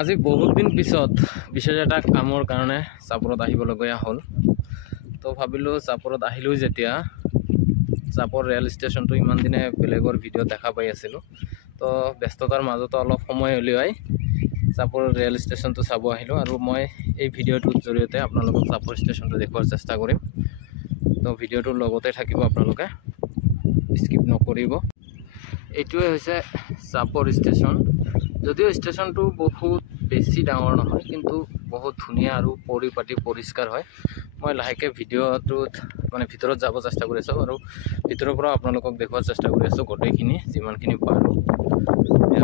আজি বহুত দিন পিছত বিশেষ এটা কামৰ কাৰণে চাপৰত আহিবলগীয়া হ'ল। তো ভাবিলোঁ চাপৰত আহিলোঁ যেতিয়া চাপৰ ৰেল ষ্টেচনটো ইমান দিনে বেলেগৰ ভিডিঅ' দেখা পাই আছিলোঁ। তো ব্যস্ততাৰ মাজতো অলপ সময় উলিয়াই চাপৰ ৰেল ষ্টেচনটো চাব আহিলোঁ আৰু মই এই ভিডিঅ'টোৰ জৰিয়তে আপোনালোকক চাপৰ ষ্টেচনটো দেখুৱাৰ চেষ্টা কৰিম। তো ভিডিঅ'টোৰ লগতে থাকিব, আপোনালোকে স্কিপ নকৰিব। এইটোৱে হৈছে চাপৰ ষ্টেচন। যদিও ষ্টেচনটো বহুত বেছি ডাঙৰ নহয়, কিন্তু বহুত ধুনীয়া আৰু পৰিপাটি পৰিষ্কাৰ হয়। মই লাহেকৈ ভিডিঅ'টোত ভিতৰত যাব চেষ্টা কৰি আছোঁ আৰু ভিতৰৰ পৰা আপোনালোকক দেখুৱাৰ চেষ্টা কৰি আছোঁ গোটেইখিনি যিমানখিনি পাৰোঁ।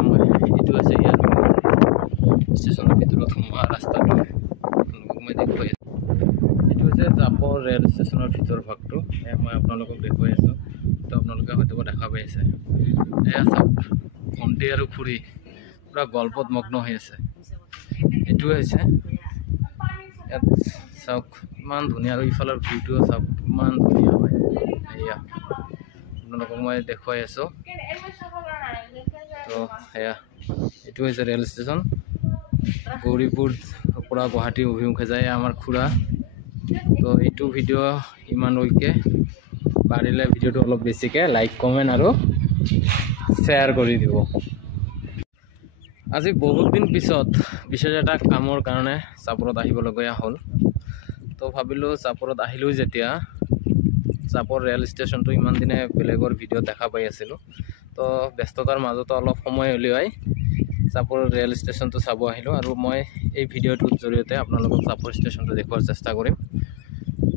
মই এইটো আছে ইয়াৰ ষ্টেচনৰ ভিতৰত সোমোৱা ৰাস্তাটো মই দেখুৱাই আছোঁ। এইটো হৈছে চাপৰ ৰেল ষ্টেচনৰ ভিতৰ ভাগটো মই আপোনালোকক দেখুৱাই আছোঁ। তো আপোনালোকে হয়তো দেখা পাই আছে, এয়া চাওক ভণ্টি আৰু খুৰী পুৰা গল্পত মগ্ন হৈ আছে। এইটোৱে হৈছে ইয়াত চাওক ইমান ধুনীয়া, আৰু ইফালৰ ভিউটো চাওক ইমান ধুনীয়া হয়। এয়া আপোনালোকক মই দেখুৱাই আছোঁ। তো সেয়া এইটো হৈছে ৰেল ষ্টেচন। গৌৰীপুৰ পৰা গুৱাহাটী অভিমুখে যায় আমাৰ খুৰা। তো এইটো ভিডিঅ' ইমানলৈকে, পাৰিলে ভিডিঅ'টো অলপ বেছিকৈ লাইক কমেণ্ট আৰু শ্বেয়াৰ কৰি দিব। আজি বহুত দিন পিছত বিশেষ এটা কামৰ কাৰণে চাপৰত আহিবলগীয়া হ'ল। তো ভাবিলোঁ চাপৰত আহিলোঁ যেতিয়া চাপৰ ৰেল ষ্টেচনটো ইমান দিনে বেলেগৰ ভিডিঅ' দেখা পাই আছিলোঁ। তো ব্যস্ততাৰ মাজতো অলপ সময় উলিয়াই চাপৰ ৰেল ষ্টেচনটো চাব আহিলোঁ আৰু মই এই ভিডিঅ'টোৰ জৰিয়তে আপোনালোকক চাপৰ ষ্টেচনটো দেখুৱাৰ চেষ্টা কৰিম।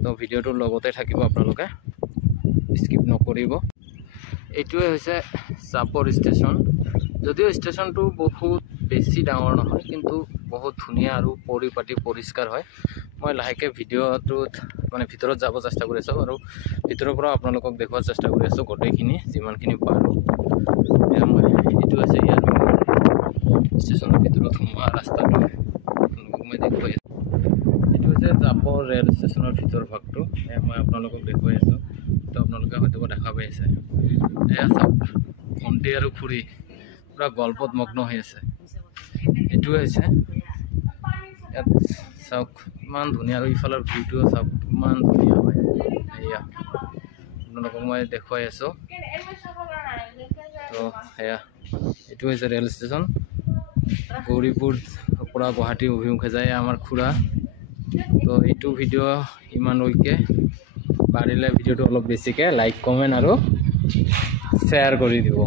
তো ভিডিঅ'টোৰ লগতে থাকিব, আপোনালোকে স্কিপ নকৰিব। এইটোৱে হৈছে চাপৰ ষ্টেচন। যদিও ষ্টেচনটো বহুত বেছি ডাঙৰ নহয়, কিন্তু বহুত ধুনীয়া আৰু পৰিপাটি পৰিষ্কাৰ হয়। মই লাহেকৈ ভিডিঅ'টোত ভিতৰত যাব চেষ্টা কৰি আছোঁ আৰু ভিতৰৰ পৰা আপোনালোকক দেখুৱাৰ চেষ্টা কৰি আছোঁ গোটেইখিনি যিমানখিনি পাৰোঁ। মই এইটো আছে ইয়াৰ ষ্টেচনৰ ভিতৰত সোমোৱা ৰাস্তাটো মই দেখুৱাই আছোঁ। এইটো হৈছে চাপৰ ৰেল ষ্টেচনৰ ভিতৰ ভাগটো মই আপোনালোকক দেখুৱাই আছোঁ। তো আপোনালোকে হয়তো দেখা পাই আছে, এয়া চাওক ভণ্টি আৰু খুৰী পুৰা গল্পত মগ্ন হৈ আছে। এইটোৱে হৈছে ইয়াত চাওক ইমান ধুনীয়া, আৰু ইফালৰ ভিউটো চাওক ইমান ধুনীয়া হয়। এয়া আপোনালোকক মই দেখুৱাই আছোঁ। তো সেয়া এইটো হৈছে ৰেল ষ্টেচন। গৌৰীপুৰ পৰা গুৱাহাটী অভিমুখে যায় আমাৰ খুৰা। তো এইটো ভিডিঅ' ইমানলৈকে, পাৰিলে ভিডিঅ'টো অলপ বেছিকৈ লাইক কমেণ্ট আৰু শ্বেয়াৰ কৰি দিব।